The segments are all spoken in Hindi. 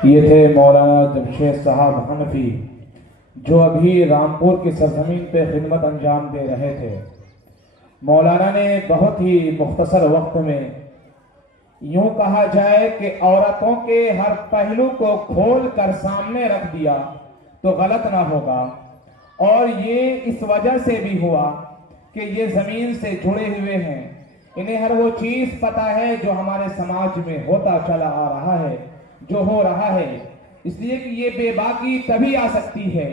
ये थे मौलाना जमशेद साहब हनफी, जो अभी रामपुर की सरजमीन पे खिदमत अंजाम दे रहे थे। मौलाना ने बहुत ही मुख्तसर वक्त में, यूं कहा जाए कि औरतों के हर पहलू को खोल कर सामने रख दिया तो गलत ना होगा। और ये इस वजह से भी हुआ कि ये ज़मीन से जुड़े हुए हैं, इन्हें हर वो चीज़ पता है जो हमारे समाज में होता चला आ रहा है, जो हो रहा है। इसलिए कि ये बेबाकी तभी आ सकती है,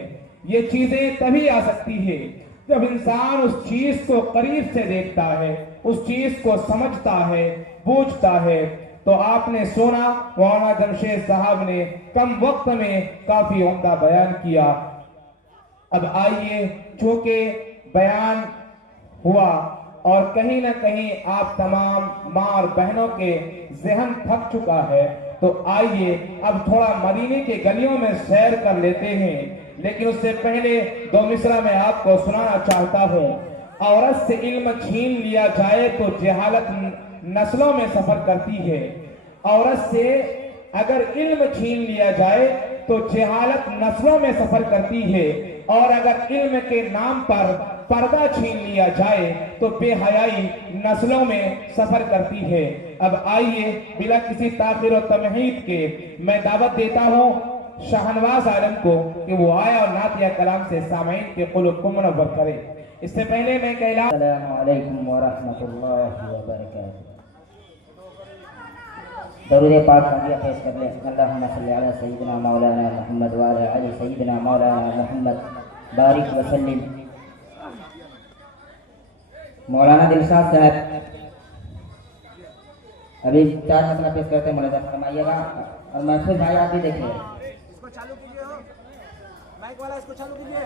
ये चीज़ें तभी आ सकती है जब इंसान उस चीज़ को करीब से देखता है, उस चीज़ को समझता है, बूझता है। तो आपने सुना मौलाना जमशेद साहब ने कम वक्त में काफ़ी उम्दा बयान किया। अब आइए, चूंकि बयान हुआ और कहीं ना कहीं आप तमाम माँ और बहनों के जहन थक चुका है, तो आइए अब थोड़ा मदीने के गलियों में सैर कर लेते हैं। लेकिन उससे पहले दो मिसरा मैं आपको सुनाना चाहता हूँ। औरत से इल्म छीन लिया जाए तो जहालत नस्लों में सफर करती है। औरत से अगर इल्म छीन लिया जाए तो जहालत नस्लों में सफर करती है, और अगर इल्म के नाम पर पर्दा छीन लिया जाए तो बेहयाई नस्लों में सफर करती है। अब आइए, बिना किसी ताखिर और तमहीद के मैं दावत देता हूँ शाहनवाज आलम को कि वो आए और नात या कलाम से सामईन के कुलूब को मुनव्वर करे। इससे पहले मैं कहला अस्सलामु अलैकुम व रहमतुल्लाहि व बरकातहू। दरूद पाक कामिया पेश कर लें। अल्लाहुम्मा सल्लि अला सय्यिदिना मौलाना मुहम्मद व अला आलि सय्यिदिना मौलाना मुहम्मद बारिक व सल्लिम। मौलाना दिलशाद साहब अभी 4 मसला पेश करते हैं, मुलाज़ा फरमाइएगा। और महफूज भाई आप भी देखिए, इसको चालू कीजिए, हो माइक वाला इसको चालू कीजिए।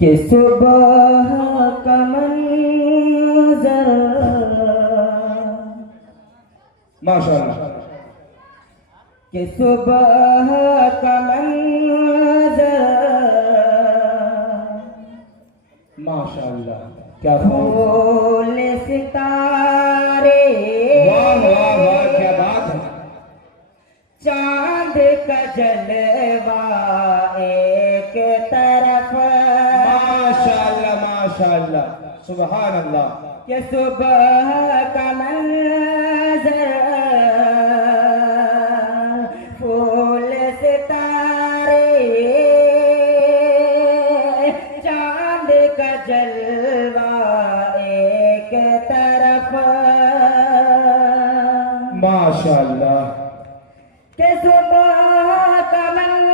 कि सुबह का मंज़र माशाअल्लाह, कि सुबह का मंज़र माशाअल्लाह, क्या फूल सितारे, वाह वाह वाह, क्या बात है। चांद का जलवा एक तरफ, माशाअल्लाह माशाअल्लाह, सुभान अल्लाह। कि सुबह का मंज़र फूल सितारे, चांद का जलवा एक तरफ, माशाअल्लाह, कि सुबह का मंज़र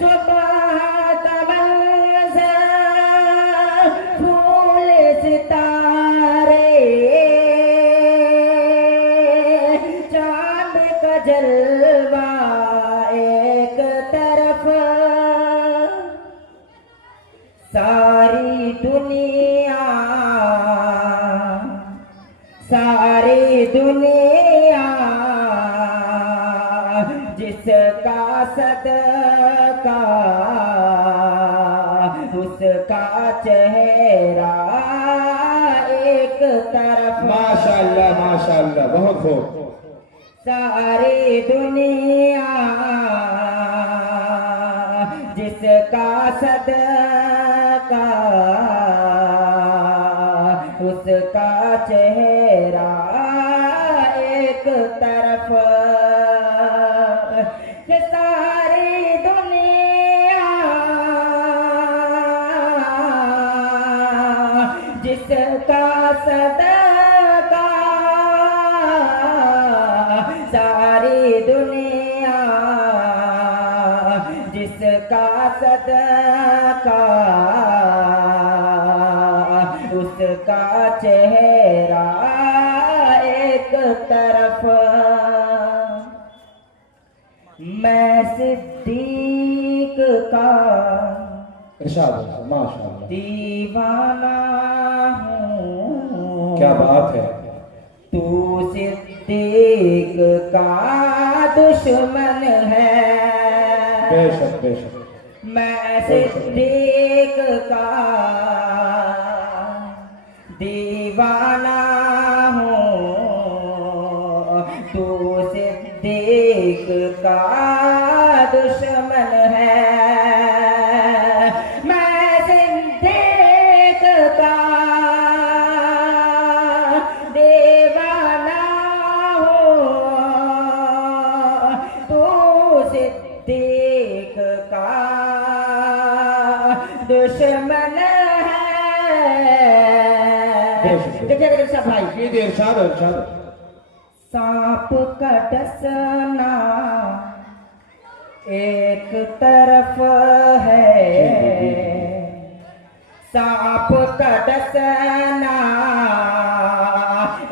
सुबह का मंज़र फूल सितारे, चांद का जलवा एक तरफ, सारी दुनिया जिसका सदका उसका चेहरा एक तरफ, माशाअल्लाह माशाअल्लाह, बहुत खूब। सारी दुनिया जिसका सदका उसका चेहरा एक तरफ, कि सारी दुनिया जिसका सदका, सारी दुनिया जिसका सदका उसका चेहरा एक तरफ। मैं सिद्दीक का इरशाद है, माशाअल्लाह, दीवाना हूँ, क्या बात है। तू सिद्दीक का दुश्मन है, बेशक बेशक, मैं सिद्दीक का दीवाना का दुश्मन है, मैं सिद्दीक का दीवाना हूँ, तू सिद्दीक का दुश्मन है। देखिए सब भाई, इरशाद इरशाद। सांप का डसना एक तरफ है, सांप का डसना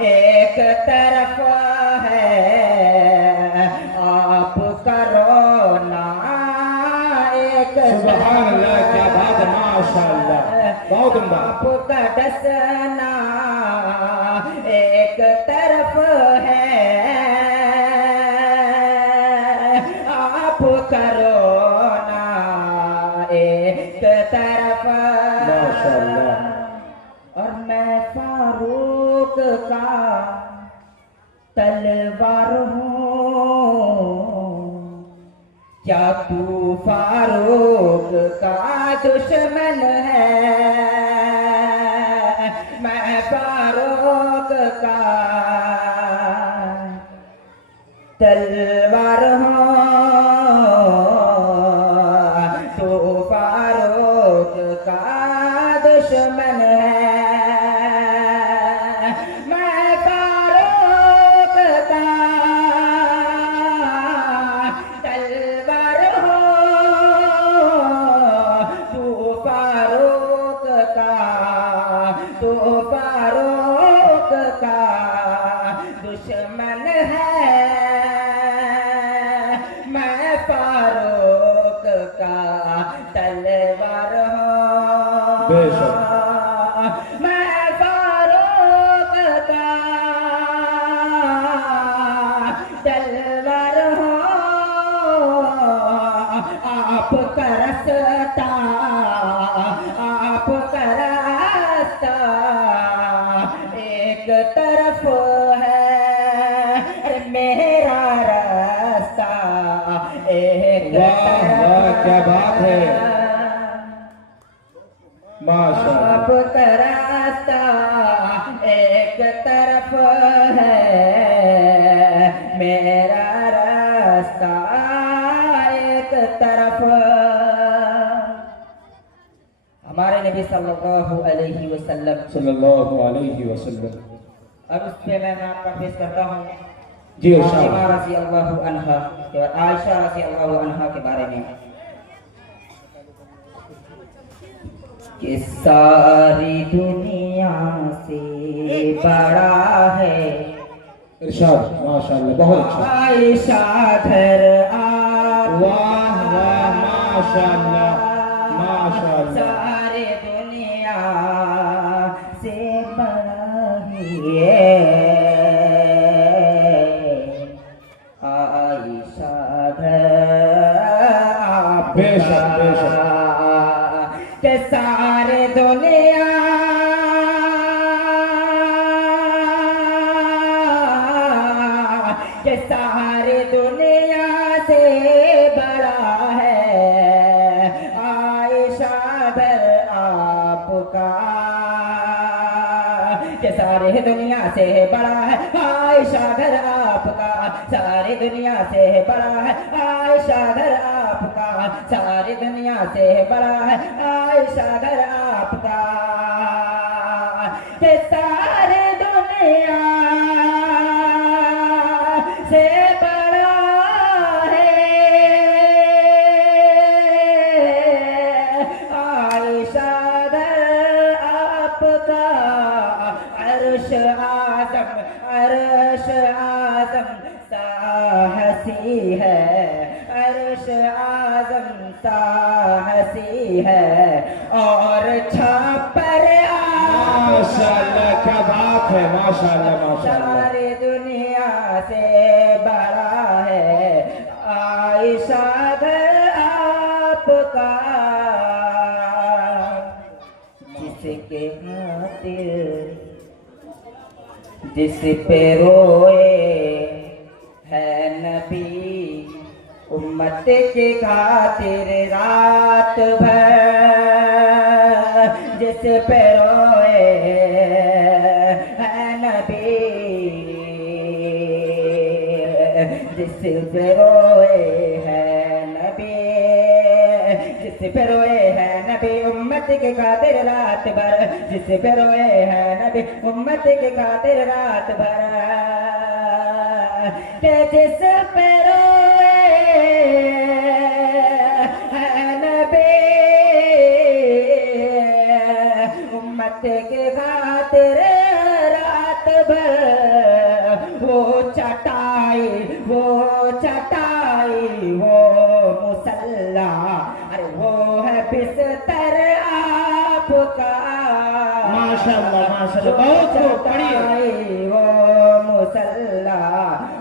एक तरफ है, आप करो ना एक सुभान अल्लाह, क्या बात है, माशाअल्लाह, बहुत उम्दा। आपका डसना एक तरफ है, आप करो ना एक तरफ, माशाअल्लाह। और मैं फारूक का तलवार हूँ, क्या तू फारूक का दुश्मन है, मैं फारूक का तलवार हूँ, तू फारूक का दुश्मन है, मैं फारूक का तलवार हूँ, तू फारूक का दुश्मन है, मैं फारूक का तलवार हूँ, बेशक। मैं फारूक का तलवार हूँ, आपका रास्ता एक तरफ है, मेरा रास्ता एक वाह वाह, क्या बात है, माशाअल्लाह। आपका रास्ता एक तरफ है, मेरा रास्ता एक तरफ। हमारे नबी सल्लल्लाहु अलैहि वसल्लम अब उस पे मैं आपका पेश करता हूँ जी फातिमा रज़ी अल्लाहु अन्हा के बाद आयशा रज़ी अल्लाहु अन्हा के बारे में कि सारी दुनिया से बड़ा है, इरशाद, माशाअल्लाह, बहुत अच्छा। आयशा घर वाह वाह, माशाअल्लाह माशाअल्लाह। सारे दुनिया से बड़ा है, आयशा आप बेशक बेशक। के सारे दुनिया के सारे दुनिया से बड़ा है, आयशा घर आपका के सारे दुनिया से बड़ा है, आयशा घर आपका सारी दुनिया से बड़ा है, आयशा घर आपका सारी दुनिया से बड़ा है, आयशा घर आपका के सारी दुनिया से बड़ा है, आयशा घर आपका अर्श आज़म सा हसी है, अर्श आज़म सा हसी है, और छापर माशाअल्लाह, क्या बात है, माशाअल्लाह माशाअल्लाह। सारी दुनिया से बड़ा है, आयशा घर आपका जिसके खातिर जिस पे रोए है नबी उम्मत की खातिर रात भर जिस पे रोए है नबी, जिस पे रोए है नबी, जिस पे रोए है नबी, उम्मत के खातिर रात भर, जिस पे रोए है नबी, उम्मत के खातिर रात भर, के जिस पे रोए है नबी, उम्मत के खातिर रात भर, वो चटाई, वो चटाई, वो मुसल्ला, अरे वो है बिस्तर आपका, माशाअल्लाह माशाअल्लाह, बहुत खूब, पढ़िए। वो मुसल्ला,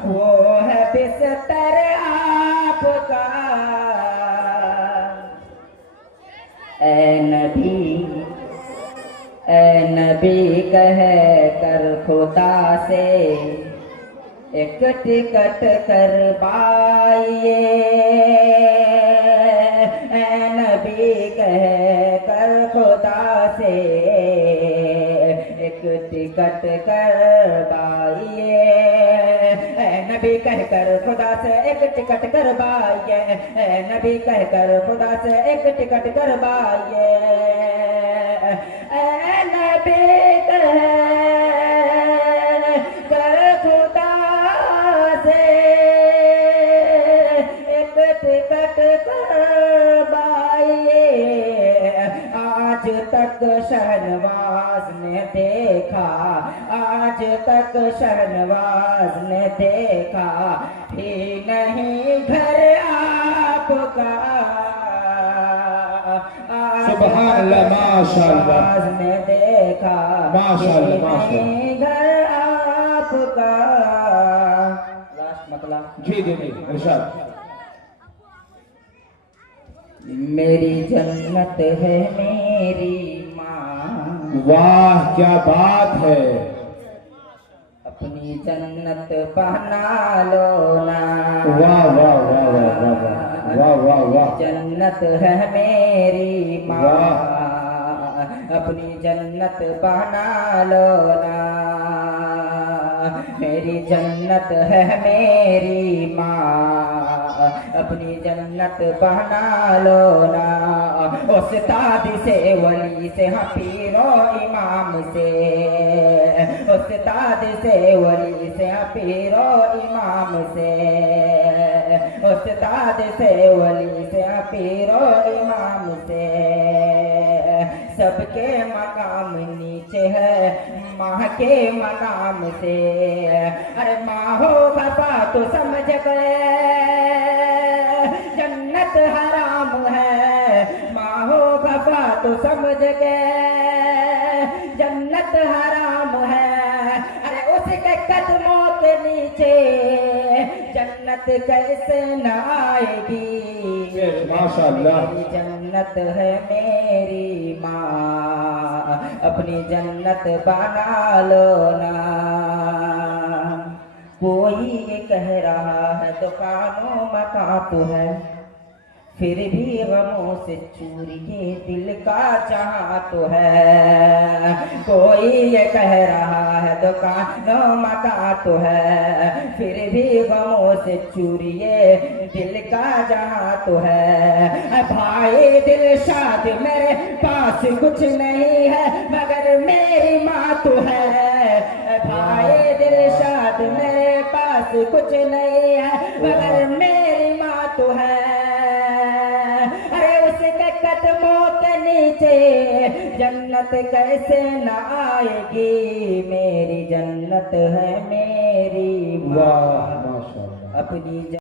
वो है बिस्तर आपका। ए नबी कह कर खुदा से एक टिकट करवाइए, ए नबी कह कर खुदा से एक टिकट करवाइए, ए नबी कह कर खुदा से एक टिकट करवाइए, ए नबी कह कर खुदा से एक टिकट करवाइए, ए नबी कह कर खुदा से एक टिकट करवाइए, आज तक शहनवाज ने देखा, आज तक शहनवाज ने देखा ही नहीं घर आपका, सुभान अल्लाह, माशाअल्लाह, ने देखा माशाअल्लाह, माशाअल्लाह। नहीं घर आपका। लास्ट मतलब जी जी जी, इरशाद। मेरी जन्नत है मेरी माँ, वाह क्या बात है, अपनी जन्नत बना लो ना, वाह वाह वाह वाह वाह वाह वाह वाह, जन्नत है मेरी माँ, वाह। अपनी जन्नत बना लो ना, मेरी जन्नत है मेरी माँ, अपनी जन्नत बना लो ना, उस्ताद से वली से हाँ पीरो इमाम से, उस्ताद से वली से हाँ पीरो इमाम से, उस्ताद से वली से हाँ पीरो इमाम से, सबके मकाम नीचे है माँ के मकाम से, अरे माँ हो खफा तो समझ गए जन्नत हराम है, माँ हो खफा तो समझ गए जन्नत हराम है, अरे उसके कदमों के नीचे जन्नत कैसे न आएगी, माशाअल्लाह। मेरी जन्नत है मेरी माँ, अपनी जन्नत बना लो ना, कोई ये कह रहा है दुकानों मकान तो है, फिर भी गमों से चूरी ये दिल का जहाँ तो है, कोई ये कह रहा है दुकानों मकान तो है, फिर भी गमों से चूरी ये दिल का जहाँ तो है, भाई दिल शाद मेरे पास कुछ नहीं है मगर मेरी माँ तो है, भाई दिल शाद मेरे पास कुछ नहीं है मगर मेरी माँ तो है, कदमों के नीचे जन्नत कैसे न आएगी, मेरी जन्नत है मेरी माँ, वाह माशाअल्लाह। अपनी